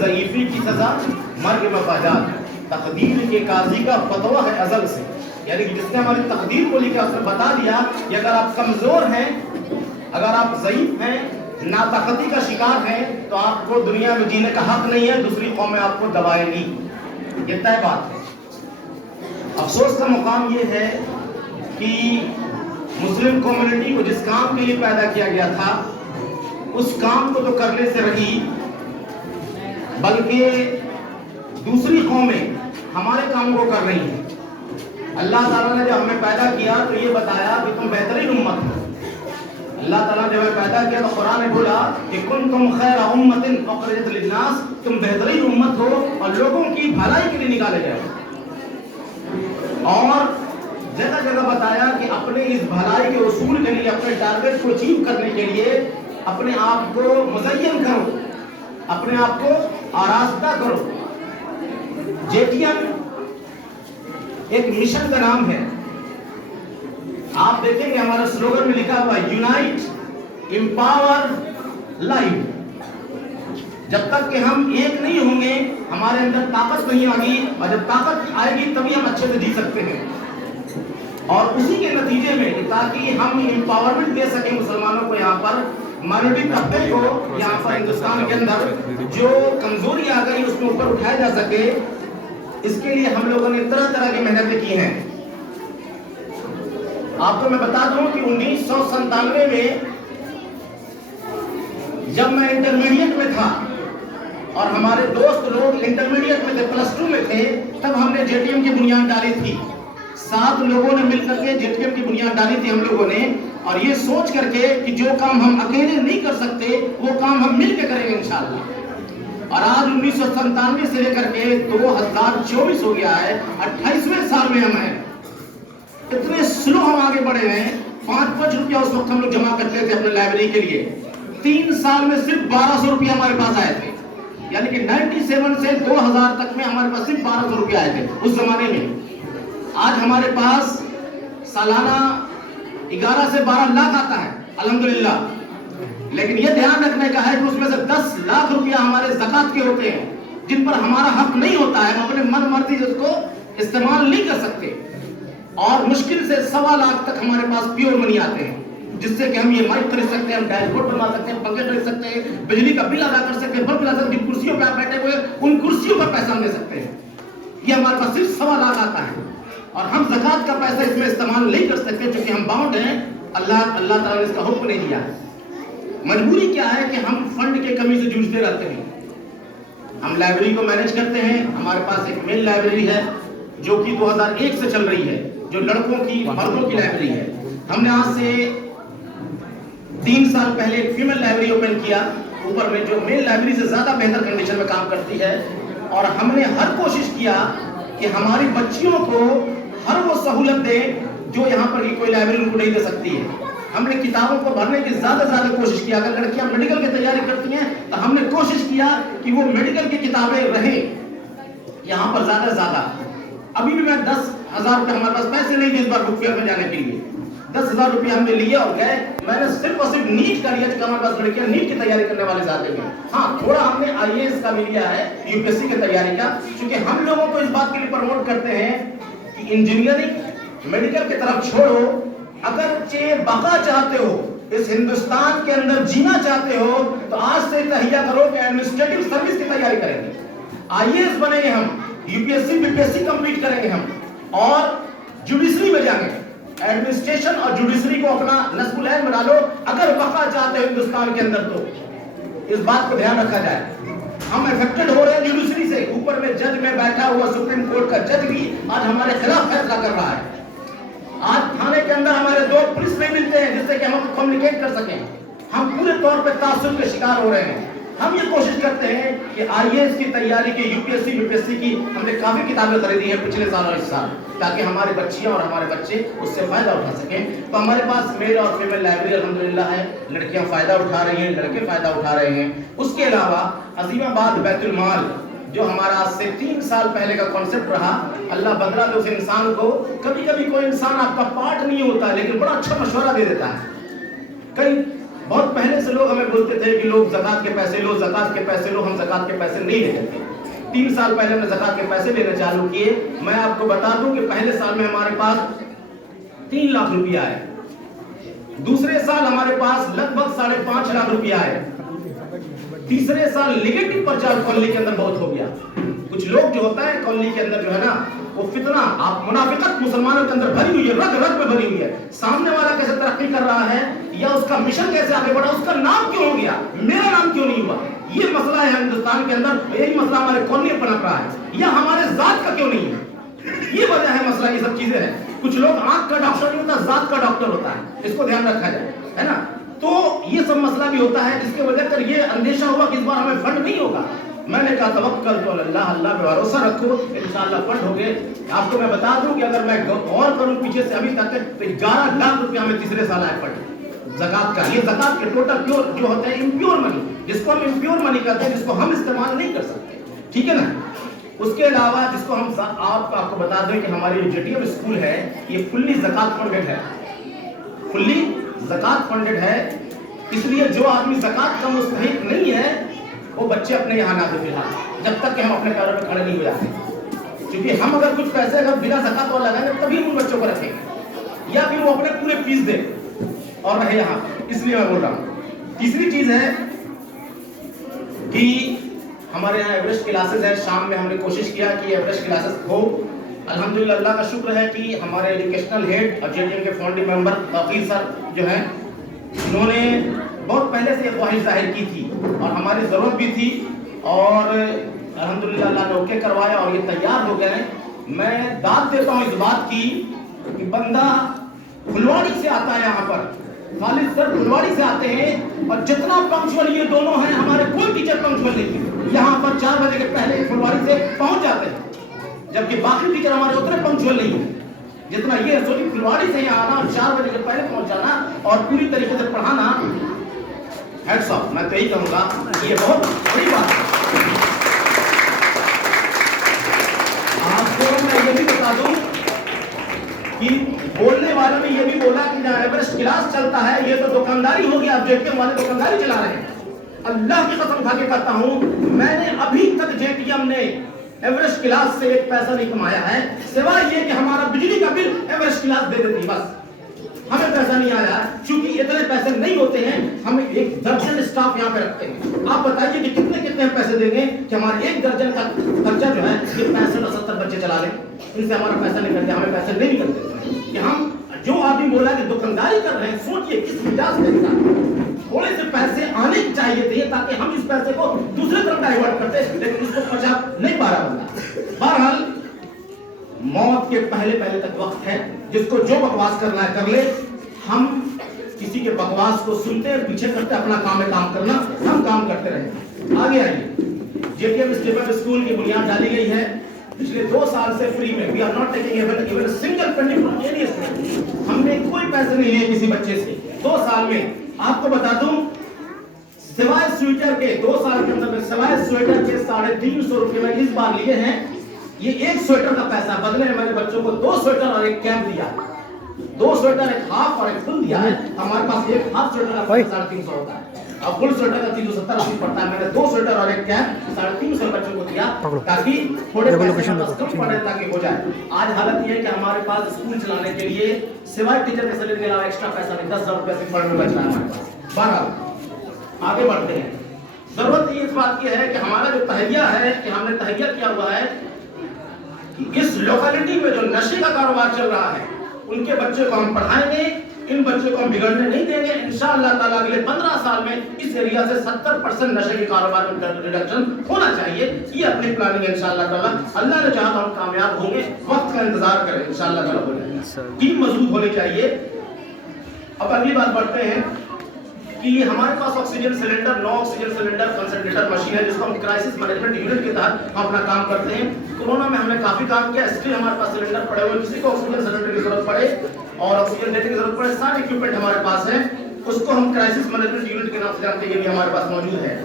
ضعیفی کی سزا مرگ مفاجات ہے. تقدیر کے قاضی کا فتویٰ ہے ازل سے، یعنی کہ جس نے ہماری تقدیر کو لکھا اس نے بتا دیا کہ اگر آپ کمزور ہیں، اگر آپ ضعیف ہیں، ناطاقتی کا شکار ہیں، تو آپ کو دنیا میں جینے کا حق نہیں ہے، دوسری قومیں آپ کو دبائیں گی. یہ طے بات ہے. افسوس کا مقام یہ ہے کہ مسلم کمیونٹی کو جس کام کے لیے پیدا کیا گیا تھا اس کام کو تو کرنے سے رہی، بلکہ دوسری قومیں ہمارے کام کو کر رہی ہیں. اللہ تعالیٰ نے جب ہمیں پیدا کیا تو یہ بتایا کہ تم بہترین امت ہو. اللہ تعالیٰ نے جب ہمیں پیدا کیا تو قرآن نے بولا کہ کنتم خیر امۃ اخرجت للناس، تم بہترین امت ہو اور لوگوں کی بھلائی کے لیے نکالے گئے ہو. اور جگہ جگہ بتایا کہ اپنے اس بھلائی کے اصول کے لیے، اپنے ٹارگیٹ کو اچیو کرنے کے لیے اپنے آپ کو مزین کرو، اپنے آپ کو آراستہ کرو. JTM ایک مشن کا نام ہے. آپ دیکھیں گے ہمارا سلوگن میں لکھا ہوا ہے یونائٹ امپاور لائف. جب تک کہ ہم ایک نہیں ہوں گے ہمارے اندر طاقت نہیں آگی، اور جب طاقت آئے گی تبھی ہم اچھے سے جی سکتے ہیں. اور اسی کے نتیجے میں تاکہ ہم امپاورمنٹ دے سکیں مسلمانوں کو، یہاں پر مائنورٹی طبقے کو یہاں پر ہندوستان کے اندر جو کمزوری آ گئی اس میں اوپر اٹھایا جا سکے، اس کے لیے ہم لوگوں نے طرح طرح کی محنتیں کی ہیں. آپ کو میں بتا دوں کہ 1997 میں جب میں انٹرمیڈیٹ میں تھا اور ہمارے دوست لوگ انٹرمیڈیٹ میں تھے، +2 میں تھے، تب ہم نے JTM کی بنیاد ڈالی تھی. 7 لوگوں نے مل کر کے JTM کی بنیاد ڈالی تھی ہم لوگوں نے، اور یہ سوچ کر کے کہ جو کام ہم اکیلے نہیں کر سکتے وہ کام ہم مل کے کریں گے انشاءاللہ. اور آج 1997 سے لے کر کے 2024 ہو گیا ہے، 28ویں سال میں ہم ہیں. اتنے سلو ہم آگے بڑھے ہیں. 5 روپیہ اس وقت ہم لوگ جمع کرتے تھے اپنے لائبریری کے لیے. 3 سال میں صرف 1200 روپیہ ہمارے پاس آئے تھے. یعنی کہ 97 سے 2000 تک میں ہمارے پاس صرف 1200 روپیہ آئے تھے اس زمانے میں. آج ہمارے پاس سالانہ 11 سے 12 لاکھ آتا ہے الحمدللہ. لیکن یہ دھیان رکھنے کا ہے کہ اس میں سے 10 لاکھ روپیہ ہمارے زکوٰۃ کے ہوتے ہیں جن پر ہمارا حق نہیں ہوتا ہے. ہم اپنے من مرضی سے اس کو استعمال نہیں کر سکتے. اور مشکل سے 1.25 لاکھ تک ہمارے پاس پیور منی آتے ہیں، جس سے کہ ہم یہ مائک خرید سکتے ہیں، ہم ڈیش بورڈ بنوا سکتے ہیں، پنکھے خرید سکتے ہیں، بجلی کا بل ادا کر سکتے ہیں، بلب لا سکتے ہیں. جن کرسیوں پہ آپ بیٹھے ہوئے ان کرسیوں پر پیسہ ہم دے سکتے ہیں. یہ ہمارے پاس صرف 1.25 لاکھ آتا ہے. اور ہم زکوٰۃ کا پیسہ اس میں استعمال نہیں کر سکتے چونکہ ہم باؤنڈ ہیں. اللہ تعالیٰ نے اس کا حکم نہیں دیا. مجبوری کیا ہے کہ ہم فنڈ کی کمی سے جوجھتے رہتے ہیں. ہم لائبریری کو مینیج کرتے ہیں. ہمارے پاس ایک میل لائبریری ہے جو کہ 2001 سے چل رہی ہے، جو لڑکوں کی مردوں کی لائبریری ہے. ہم نے آج سے 3 سال پہلے ایک فیمیل لائبریری اوپن کیا اوپر میں، جو میل لائبریری سے زیادہ بہتر کنڈیشن میں کام کرتی ہے. اور ہم نے ہر کوشش کیا کہ ہماری بچیوں کو ہر وہ سہولت دیں جو یہاں پر کی کوئی لائبریری ان کو نہیں دے سکتی ہے. ہم نے کتابوں کو بھرنے کی زیادہ کوشش کیا. اگر لڑکیاں میڈیکل کی تیاری کرتی ہیں تو ہم نے کوشش کیا کہ وہ میڈیکل کی کتابیں رہیں یہاں پر زیادہ سے زیادہ. ابھی بھی میں 10,000 روپے ہمارے پاس پیسے نہیں تھے اس بار بک فیئر میں جانے کے لیے. 10,000 روپے ہم نے لیے اور گئے. میں نے صرف اور صرف نیٹ کا لیا کہ ہمارے پاس لڑکیاں نیٹ کی تیاری کرنے والے زیادہ ہیں. ہاں تھوڑا ہم نے IAS کا بھی لیا ہے، UPSC کی تیاری کا، کیونکہ ہم لوگوں کو اس بات کے لیے پروموٹ کرتے ہیں کہ انجینئرنگ میڈیکل کی طرف چھوڑو. اگرچہ بقا چاہتے ہو، اس ہندوستان کے اندر جینا چاہتے ہو، تو آج سے تہیہ کرو کہ ایڈمنسٹریٹو سروس کی تیاری کریں گے. IAS بنیں گے ہم، UPSC BPSC کمپلیٹ کریں گے ہم، اور جوڈیشری میں جائیں گے. ایڈمنسٹریشن اور جوڈیشری کو اپنا نصب العین بنا لو اگر بقا چاہتے ہو ہندوستان کے اندر. تو اس بات کو دھیان رکھا جائے. ہم افیکٹڈ ہو رہے ہیں جوڈیشری سے. اوپر میں جج میں بیٹھا ہوا سپریم کورٹ کا جج بھی آج ہمارے خلاف فیصلہ کر رہا ہے. آج تھانے کے اندر ہمارے 2 پولیس نہیں ملتے ہیں جس سے کہ ہم کمیونیکیٹ کر سکیں. ہم پورے طور پہ تعصب کے شکار ہو رہے ہیں. ہم یہ کوشش کرتے ہیں کہ IAS کی تیاری کی، UPSC BPSC کی ہم نے کافی کتابیں خریدی ہیں پچھلے سال اور اس سال، تاکہ ہماری بچیاں اور ہمارے بچے اس سے فائدہ اٹھا سکیں. تو ہمارے پاس میل اور فیمیل لائبریری الحمدللہ ہے. لڑکیاں فائدہ اٹھا رہی ہیں، لڑکے فائدہ اٹھا رہے ہیں. اس کے علاوہ عظیم آباد بیت المال جو ہمارا آج سے 3 سال پہلے کا کانسیپٹ رہا، اللہ بدلا دے اس انسان کو. کبھی کبھی کوئی انسان آپ کا پارٹ نہیں ہوتا لیکن بڑا اچھا مشورہ دے دیتا ہے. کئی بہت پہلے سے لوگ ہمیں بولتے تھے کہ لوگ زکات کے پیسے لو، زکات کے پیسے لو. ہم زکات کے پیسے نہیں لیتے تھے. 3 سال پہلے ہم نے زکات کے پیسے لینے چالو کیے. میں آپ کو بتا دوں کہ پہلے سال میں ہمارے پاس 3 لاکھ روپیہ آئے. دوسرے سال ہمارے پاس لگ بھگ 5.5 لاکھ روپیہ آئے. تیسرے سال نیگیٹو پرچار کالونی کے اندر بہت ہو گیا. کچھ لوگ جو ہوتا ہے کالونی کے اندر جو ہے نا وہ فتنہ آپ منافقت مسلمانوں کے اندر بھری ہوئی ہے، رگ رگ میں بھری ہوئی ہے. سامنے والا کیسے ترقی کر رہا ہے یا اس کا مشن کیسے آگے بڑھا، اس کا نام کیوں ہو گیا، میرا نام کیوں نہیں ہوا. یہ مسئلہ ہے ہندوستان کے اندر. یہی مسئلہ ہمارے کالونی میں پنپ رہا ہے. یا ہمارے ذات کا کیوں نہیں ہے، یہ وجہ ہے مسئلہ. یہ سب چیزیں ہیں. کچھ لوگ آنکھ کا ڈاکٹر نہیں ہوتا، ذات کا ڈاکٹر ہوتا ہے. اس کو دھیان رکھا جائے، ہے نا. تو یہ سب مسئلہ بھی ہوتا ہے جس کی وجہ سے یہ اندیشہ ہوا کہ اس بار ہمیں فنڈ نہیں ہوگا. میں نے کہا توکل تو اللہ، اللہ پہ بھروسہ رکھو، انشاءاللہ فنڈ ہوگے. آپ کو میں بتا دوں کہ اگر میں اور کروں پیچھے سے ابھی تک تو 11 لاکھ روپیہ ہمیں تیسرے سال آئے فنڈ زکات کا. یہ زکات کے ٹوٹل پیور جو ہوتے ہیں امپیور منی، جس کو ہم امپیور منی کہتے ہیں، جس کو ہم استعمال نہیں کر سکتے. ٹھیک ہے نا. اس کے علاوہ جس کو ہم آپ کو بتا دیں کہ ہماری جو JTM اسکول ہے یہ فلی زکات فنڈڈ ہے. فلی زکات فنڈڈ ہے. اس لیے جو آدمی زکات کا مستحق نہیں ہے وہ بچے اپنے یہاں نہ دے فی الحال، جب تک کہ ہم اپنے پیروں پہ کھڑے نہیں ہو جاتے. کیونکہ ہم اگر کچھ پیسے اگر بنا زکات والا لگائیں گے تبھی ہم ان بچوں کو رکھیں گے، یا پھر وہ اپنے پورے فیس دیں اور رہے یہاں. اس لیے میں بول رہا ہوں. تیسری چیز ہے کہ ہمارے یہاں ایوریج کلاسز ہیں. شام میں ہم نے کوشش کیا کہ ایوریج کلاسز ہو. الحمدللہ اللہ کا شکر ہے کہ ہمارے ایجوکیشنل ہیڈ اور JTM کے فاؤنڈنگ ممبر توقیر سر جو ہیں انہوں نے بہت پہلے سے یہ خواہش ظاہر کی تھی اور ہماری ضرورت بھی تھی، اور الحمدللہ اللہ نے اوکے کروایا اور یہ تیار ہو گئے ہیں. میں داد دیتا ہوں اس بات کی کہ بندہ پھلواڑی سے آتا ہے یہاں پر، خالد سر پھلواڑی سے آتے ہیں اور جتنا پنکچوئل یہ دونوں ہیں، ہمارے کوئی ٹیچر پنکچوئل نہیں ہے. یہاں پر 4 بجے کے پہلے پھلواڑی سے پہنچ جاتے ہیں، جبکہ باقی ٹیچر ہمارے اتنے پنکچوئل نہیں ہیں جتنا یہ ہے. سوچی پھلواڑی سے یہاں آنا اور 4 بجے کے پہلے پہنچ جانا اور پوری طریقے سے پڑھانا، ہیڈس آف. میں تو یہی کہوں گا یہ بہت بڑی بات ہے. آپ کو میں یہ بھی بتا دوں کہ بولنے والوں نے یہ بھی بولا کہ جہاں ایوریج کلاس چلتا ہے یہ تو دکانداری ہو گیا. اب JTM والے دکانداری چلا رہے ہیں. اللہ کی قسم کھا کے کہتا ہوں میں نے ابھی تک JTM نے ایوریج کلاس سے 1 پیسہ نہیں کمایا ہے، سوائے یہ کہ ہمارا بجلی کا بل ایوریج کلاس دے دیتی، بس ہمیں پیسہ نہیں آیا. چونکہ اتنے پیسے نہیں ہوتے ہیں، ہم 1 درجن اسٹاف یہاں پہ رکھتے ہیں. آپ بتائیے کہ کتنے پیسے دیں گے کہ ہمارے 1 درجن کا خرچہ جو ہے یہ 65 اور 70 بچے چلا لیں. ان سے ہمارا پیسہ نہیں کرتے، ہمیں پیسے نہیں نکلتے. کہ ہم جو آدمی بولا کہ دکانداری کر رہے ہیں، سوچئے کس مزاج کے ساتھ. تھوڑے سے پیسے آنے چاہیے تھے تاکہ ہم اس پیسے کو دوسرے طرف ڈائیورٹ کرتے، لیکن اس کو پہنچا نہیں پا رہا بندہ. بہرحال موت کے پہلے تک وقت ہے. جس کو جو بکواس کرنا ہے کر لے. ہم کسی کے بکواس کو سنتے ہیں، پیچھے کرتے، اپنا کام ہے کام کرنا. ہم کام کرتے رہیں. آگے آئیے. JTM اسٹیبل اسکول کی بنیاد ڈالی گئی ہے پچھلے 2 سال سے فری میں. We are not taking even single penny from any student. ہم نے کوئی پیسے نہیں لیے کسی بچے سے 2 سال میں. آپ کو بتا دوں سوائے سویٹر کے 2 سال کے اندر سوائے سویٹر کے 350 روپے میں اس بار لیے ہیں. یہ 1 سویٹر کا پیسہ بدلے میں میرے بچوں کو 2 سویٹر اور 1 کیپ دیا. 2 سویٹر 1 ہاف اور 1 فل دیا ہے. ہمارے پاس 1 ہاف سویٹر کا 350 ہوتا ہے اور فل سویٹر کا 370 پڑتا ہے. میں نے 2 سویٹر اور 1 کیپ 350 بچوں کو دیا تاکہ تھوڑے پیسے کم پڑے تاکہ ہو جائے. آج حالت یہ ہے کہ ہمارے پاس اسکول چلانے کے لیے سوائے ٹیچر کے سیلری کے علاوہ ایکسٹرا پیسہ نہیں. 10,000 روپے سے پڑھنے میں بچ رہا ہے ہمارے پاس. بہرحال آگے بڑھتے ہیں. ضرورت اس بات کی ہے کہ ہمارا جو تہیہ ہے کہ ہم نے تہیہ کیا ہوا ہے کہ اس لوکیلٹی میں جو نشے کا کاروبار چل رہا ہے ان کے بچے کو ہم پڑھائیں گے. ان بچوں کو ہم بگڑنے نہیں دیں گے. انشاءاللہ تعالیٰ اگلے 15 سال میں اس ایریا سے 70% نشے کے کاروبار میں ریڈکشن ہونا چاہیے. یہ اپنی پلاننگ ہے انشاءاللہ تعالیٰ. اللہ نے چاہا تو ہم کامیاب ہوں گے. وقت کا انتظار کریں, انشاءاللہ تعالیٰ ہو جائے گا. ٹیم مضبوط ہونی چاہیے. اب اگلی بات بڑھتے ہیں کہ ہمارے پاس oxygen cylinder, 9 oxygen cylinder concentrator machine ہے جس کو ہم کرائسس مینجمنٹ یونٹ کے تحت ہم اپنا کام کرتے ہیں. کورونا میں ہم نے کافی کام کیا, اس لیے ہمارے پاس سلنڈر پڑے ہوئے. کسی کو آکسیجن سلنڈر کی ضرورت پڑے اور آکسیجن دینے کی ضرورت پڑے, سارے اکوپمنٹ ہمارے پاس ہیں. اس کو ہم کرائسس مینجمنٹ یونٹ کے نام سے جانتے ہیں. یہ بھی ہمارے پاس موجود ہے.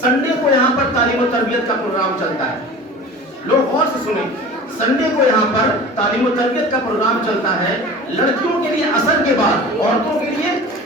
سنڈے کو یہاں پر تعلیم و تربیت کا پروگرام چلتا ہے. لوگ غور سے سنیں, سنڈے کو یہاں پر تعلیم و تربیت کا پروگرام چلتا ہے. لڑکیوں کے لیے عصر کے بعد, عورتوں کے لیے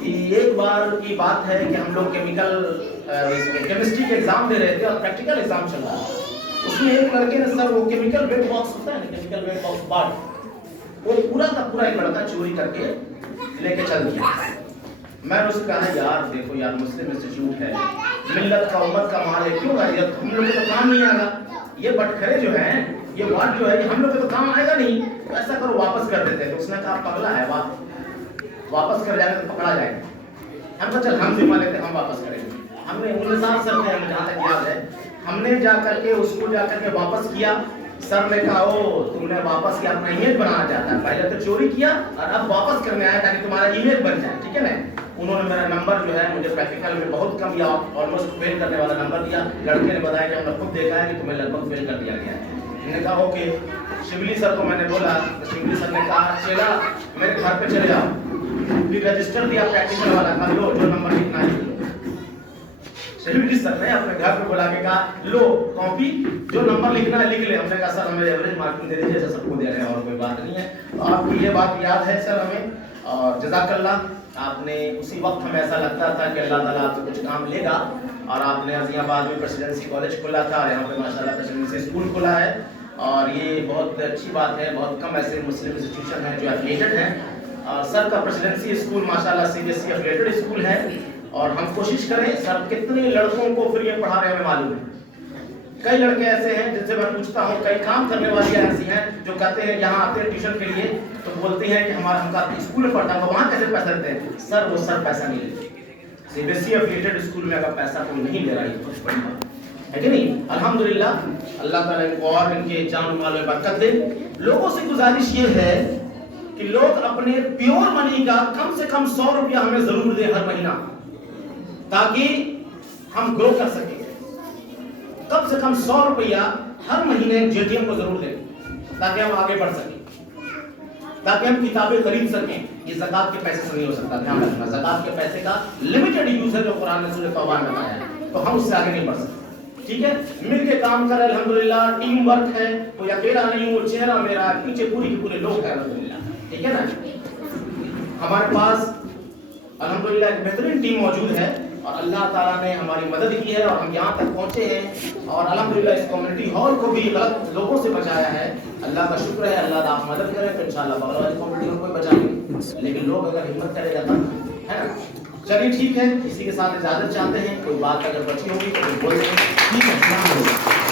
کہ ایک بار کی بات ہے کہ ہم لوگ کیمسٹری کے ایگزام دے رہے تھے اور پریکٹیکل ایگزام چل رہا ہے. اس میں ایک لڑکے نے سر وہ کیمیکل ویٹ باکس ہوتا ہے نا, کیمیکل ویٹ باکس بارڈ, وہ پورا کا پورا ایک لڑکا چوری کر کے لے کے چل دیا. میں نے اسے کہا یار دیکھو یار مسلم انسٹیٹیوٹ ہے, ملت کا امت کا مال ہے, کیوں گا یہ ہم لوگ کو تو کام نہیں آئے گا, یہ بٹکھرے جو ہیں یہ واٹ جو ہے یہ ہم لوگ کو تو کام آئے گا نہیں, ایسا کرو واپس کر دیتے ہیں. تو اس نے کہا پگلا ہے واپس کر جائے گا تو پکڑا جائے گا. ہم کہا چل ہم ذمہ لیتے ہم واپس کریں گے. ہم نے 19 سال سے ہمیں جہاں تک یاد ہے ہم نے جا کر کے اسکول جا کر کے واپس کیا. سر نے کہا او تم نے واپس کیا, اپنا امیج بنانا چاہتا ہے, پہلے تو چوری کیا اور اب واپس کرنے آیا تاکہ تمہارا امیج بن جائے, ٹھیک ہے نا. انہوں نے میرا نمبر جو ہے مجھے پریکٹیکل میں بہت کم یا آلموسٹ فیل کرنے والا نمبر دیا. لڑکے نے بتایا کہ ہم نے خود دیکھا ہے کہ تمہیں لگ بھگ فیل کر دیا گیا ہے. میں نے کہا اوکے. شبلی سر کو میں نے بولا, شبلی سر نے کہا چلا میرے گھر پہ چلے جاؤ, پھر رجسٹر دیا پریکٹیکل والا, کہا لو جو نمبر لکھنا ہے. شبلی سر نے اپنے گھر پہ بلا کے کہا لو کاپی, جو نمبر لکھنا ہے لکھ لے. ہم نے کہا سر ہمیں ایوریج مارکنگ دے دیجیے, ایسا سب کو دے رہے ہیں اور کوئی بات نہیں ہے. تو آپ کی یہ بات یاد ہے سر ہمیں, اور جزاک اللہ. آپ نے اسی وقت ہمیں ایسا لگتا تھا کہ اللہ تعالیٰ آپ سے کچھ کام لے گا, اور آپ نے عظیم آباد میں پریسیڈنسی کالج کھولا تھا, اور یہاں پہ ماشاء اللہ پریسیڈنسی اسکول کھولا ہے, اور یہ بہت اچھی بات ہے. بہت کم ایسے مسلم انسٹیٹیوشن ہیں جو ایفیلیٹڈ ہیں. سر کا پریسیڈنسی اسکول ماشاء اللہ CBSE ایفیلیٹڈ اسکول ہے, اور ہم کوشش کریں. سر کتنے لڑکوں کو فری میں پڑھا رہے ہیں ہمیں معلوم ہے. کئی لڑکے ایسے ہیں جن سے میں پوچھتا ہوں, کئی کام کرنے والی ایسی ہیں جو کہتے ہیں یہاں آتے ہیں ٹیوشن کے لیے تو بولتے ہیں کہ ہم کا اسکول میں پڑھتا ہے وہاں کیسے پیسہ دیتے ہیں. سر وہ سر پیسہ نہیں لیتے. CBSE ایفیلیٹڈ اسکول میں اگر پیسہ کوئی نہیں دے رہا ہے کچھ بڑی بات ہے کہ نہیں. الحمدللہ اللہ تعالیٰ ان کو اور ان کے جان و مال میں برکت دے. لوگوں سے گزارش یہ ہے کہ لوگ اپنے پیور منی کا کم سے کم 100 روپیہ ہمیں ضرور دیں ہر مہینہ, تاکہ ہم گرو کر سکیں. کم سے کم 100 روپیہ ہر مہینے JTM کو ضرور دیں تاکہ ہم آگے بڑھ سکیں, تاکہ ہم کتابیں خرید سکیں. یہ زکات کے پیسے سے نہیں ہو سکتا, دھیان رکھنا. زکات کے پیسے کا لمیٹڈ یوز ہے جو قرآن نے سورہ توبہ میں بتایا ہے, تو ہم اس سے آگے نہیں بڑھ سکتے. ٹھیک ہے, مل کے کام کریں. الحمدللہ ٹیم ورک ہے, کوئی اکیلا نہیں ہوں, چہرہ میرا پیچھے پوری کے پورے لوگ ہیں الحمدللہ. ٹھیک ہے نا. ہمارے پاس الحمدللہ ایک بہترین ٹیم موجود ہے, اور اللہ تعالیٰ نے ہماری مدد کی ہے اور ہم یہاں تک پہنچے ہیں. اور الحمدللہ اس کمیونٹی ہال کو بھی غلط لوگوں سے بچایا ہے. اللہ کا شکر ہے. اللہ آپ مدد کریں تو انشاءاللہ بغل والی کمیونٹی ہال کو بھی بچائیں گے, لیکن لوگ اگر ہمت کرے جاتا ہے نا. چلیے ٹھیک ہے, اسی کے ساتھ اجازت چاہتے ہیں. کوئی بات اگر بچی ہوگی تو بول دیں. ٹھیک ہے, السلام علیکم.